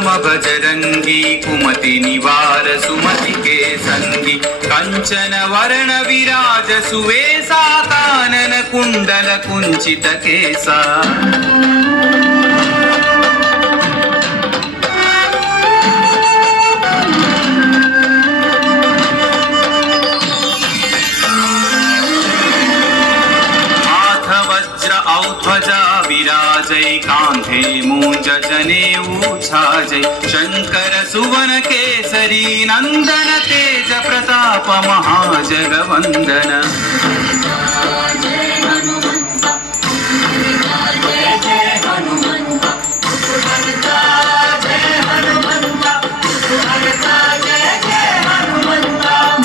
विक्रम बजरंगी कुमति निवार सुमति के संगी कंचन वर्ण विराज सुवेशा कानन कुंडल कुंचित केसा ध्वजा विराजै कांधे मूंज जनेऊ छाजै शंकर सुवन केसरी नंदन तेज प्रताप महाजगवंदन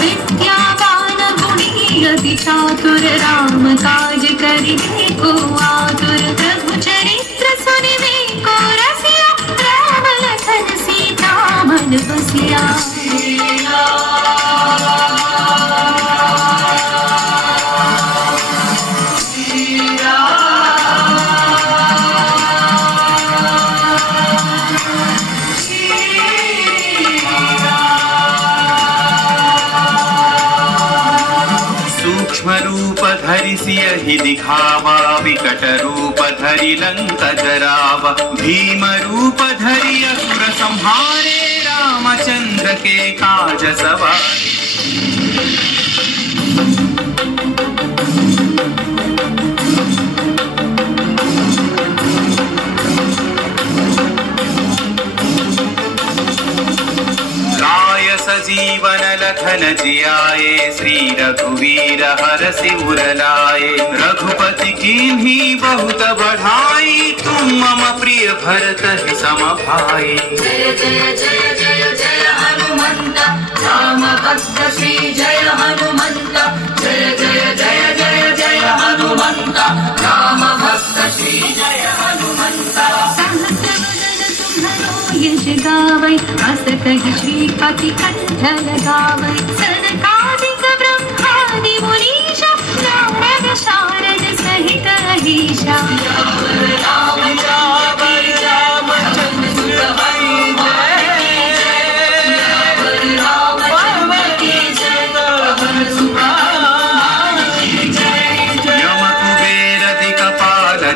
विद्यावान गुणी अति चातुर राम काज करिबे को आतुर प्रभु चरित्र सुनिबे को रसिया राम लखन सीता मन बसिया रूप धरि सियहि दिखावा विकट रूप धरि लंक जरावा भीम रूप धरि असुर संहारे रामचंद्र के काज सवारे सजीवन लखन जियाए श्री रघुवीर हरषि उर लाए रघुपति कीन्ही बहुत बढ़ाई तुम मम प्रिय भरत ही सम भाई जय जय जय जय जय हनुमंत राम भक्त श्री जय हनुमंत जय जय जय जय जय हनुमंत राम भक्त श्री जय हनुमंत यश गावै अस कहि श्रीपति कंठ लगावै सनकादिक ब्रह्मादि मुनीश नारद शारद सहित अहीशा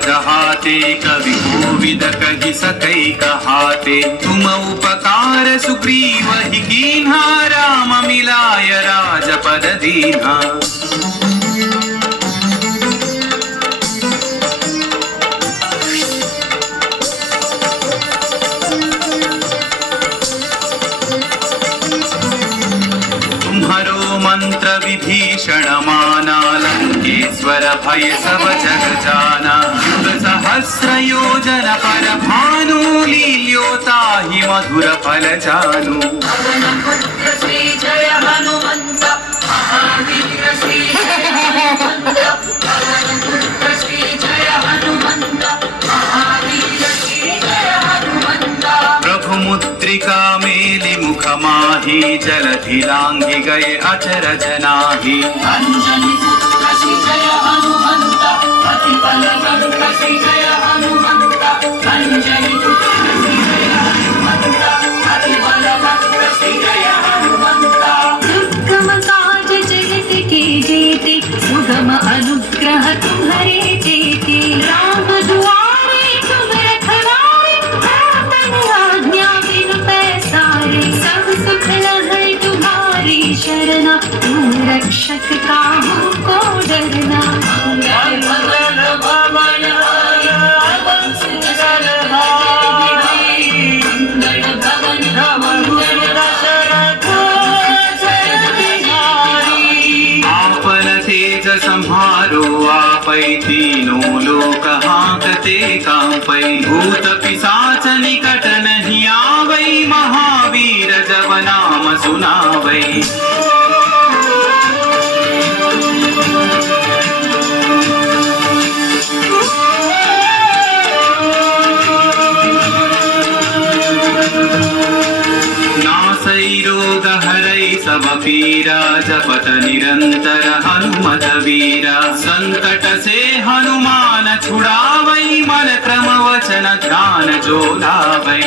जहाते कवि कोविद कहि सकै कहाते तुम उपकार सुग्रीव ही कीन्हा राम मिलाय राजपद दीन्हा मंत्र विभीषण माना लंकेश्वर भय सब जग जाना सहस्र योजन पर भानु लील्योता ही मधुर फल जानू श्री जय हनुमंत महावीर श्री जय हनुमंत श्री जय हनुमंत महावीर श्री जय हनुमंत प्रभु मुद्रिका मेलि मुख माही जलधि लांघि गए अचरज नाही अंजनी पुत्र श्री जय हनुमंत अति बल वंत श्री जय हनुमंत अंजनी पुत्र श्री जय हनुमंत अति बल वंत श्री जय हनुमंत दुर्गम काज जगत के जेते सुगम अनुग्रह तुम्हारे जेते राम दुआरे तुम रखवारे आपन आज्ञा बिनु पैसारे सब सुख लहै तुम्हारी शरणा तुम रक्षक काहू को डरना संहारो आपै तीनों लोक हांकते कांपै भूत पिशाच निकट नहीं आवै महावीर जब नाम सुनावै रोग हरै सब पीरा जपत निरंतर हनुमत वीरा संकट से हनुमान छुड़ावै मन क्रम वचन ध्यान जो लावै।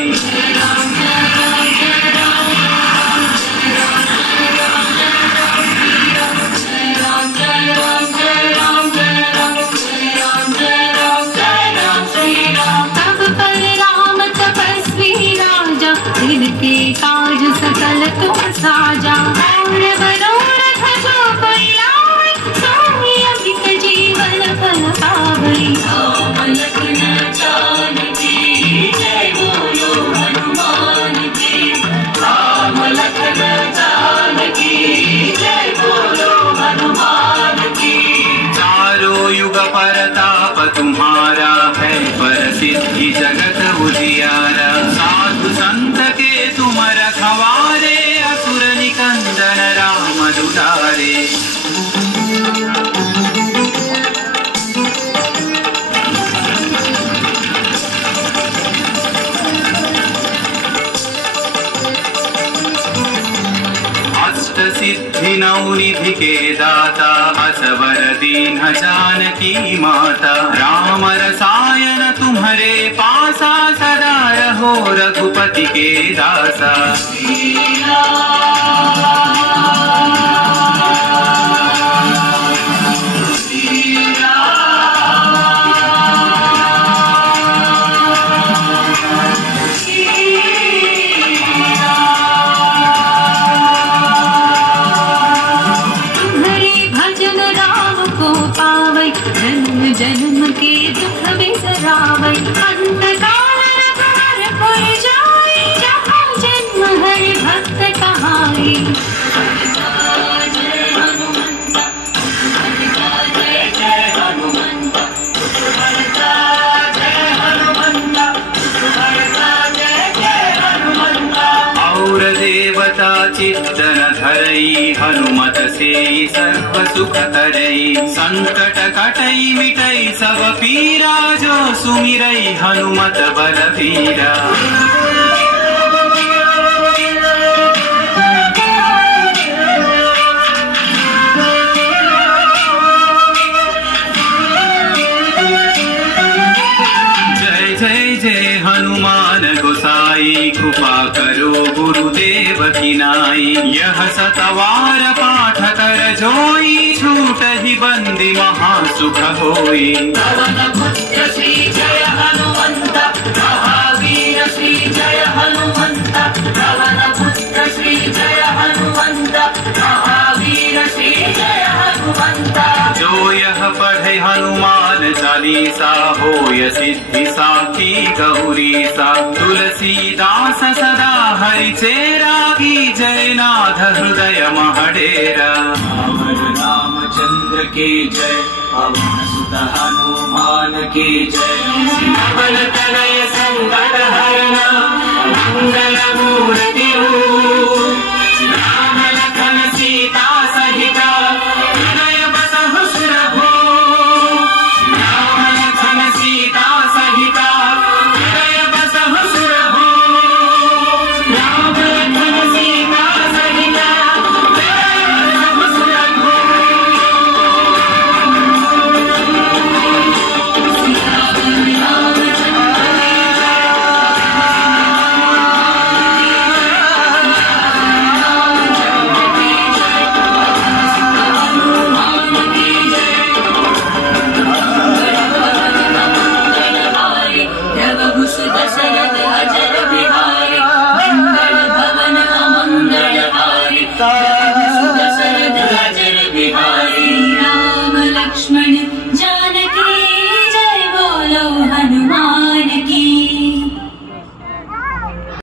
परताप तुम्हारा है, परसिद्धि जगत उजियारा। साधु संत के तुम रखवारे, असुर निकंदन राम दुलारे। सिद्धि नवनिधि के दाता, असवर दीन जानकी माता। राम रसायन तुम्हारे पासा, सदा रहो रघुपति के दासा। जन्म के दुख बिसरावै, अंतकाल रघुवर जाय, जहाँ जन्म हरि भक्त कहाई। जय हनुमंता, जय जय हनुमंता, जय हनुमंता, जय जय हनुमंता। और देवता चित्तन धरई, हनुमत से सर्व सुख करई। संकट कटई मिटई सब पीरा, जो सुमिरई हनुमत बलबीरा। जय जय जय हनुमान गोसाई, कृपा करो गुरुदेव की नाई। यह सतवार पाठ कर जोई, छूट ही बंदी महासुख होई। पवन पुत्र श्री जय हनुमंत, महावीर श्री जय हनुमंत। पवन पुत्र श्री जय हनुमंत, महावीर श्री जय हनुमंत। जो यह पढ़े हनुमान चालीसा, होय सिद्धि साखी गौरीसा। तुलसीदास सदा हरि चेरा, की जय नाथ हृदय महडेरा। रामचंद्र के जय, पवन सुत हनुमान के जय।